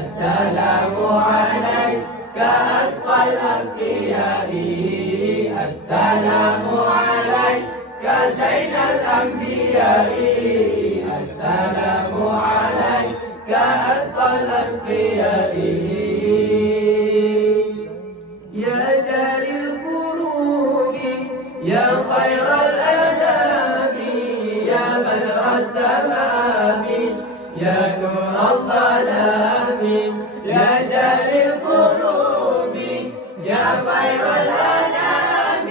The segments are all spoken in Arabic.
السلام عليك أتقى الأصفياء، السلام عليك زين الأنبياء، السلام عليك أتقى الأصفياء. يا دار الكروب يا خير الأنام، يا بدر التمام يا نور الظلام، يا دار القلوب يا خير الأنام،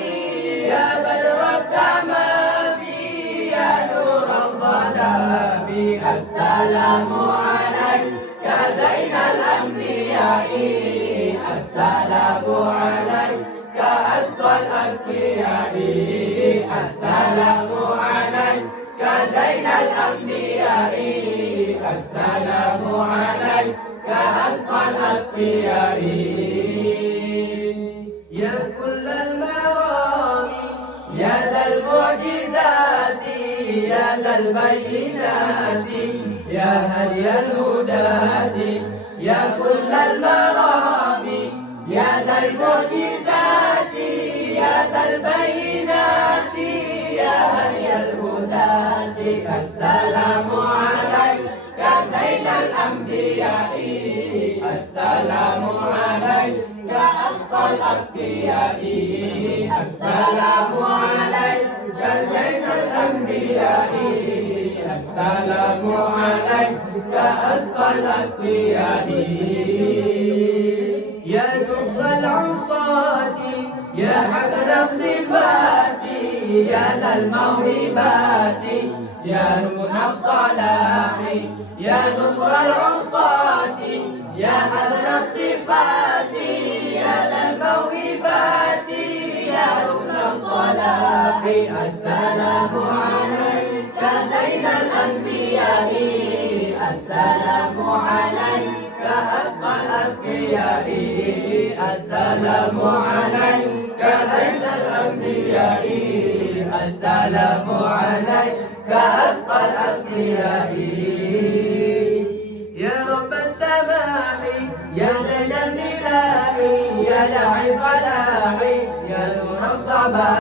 يا بدر التمام يا نور الظلام. السلام عليك زين الأنبياء، السلام عليك أزكى الأزكياء، السلام عليك زين الأنبياء، السلام عليك أزكى الأزكياء. يا كل المرام يا ذا المعجزات، يا ذا البينات يا هدي الهداة، يا كل المرام يا ذا المعجزات يا ذا البينات يا هدي الهداة. السلام عليك زين الأنبياء، السلام عليك أزكى الأصفياء، السلام عليك زين الأنبياء، السلام عليك أزكى الأصفياء. يا نور العصاة يا حسن الصفات يا ذا الموهبات يا نور الصلاح، يا نور العصاة يا حسن الصفات يا ذا الموهبات يا نور الصلاح. السلام عليك زين الأنبياء، السلام عليك أزكى الأزكياء، السلام عليك زين الأنبياء، السلام عليك أزكى الأزكياء. يا رب السماح يا زين الملاح يا داعي الفلاح يا نور الصباح.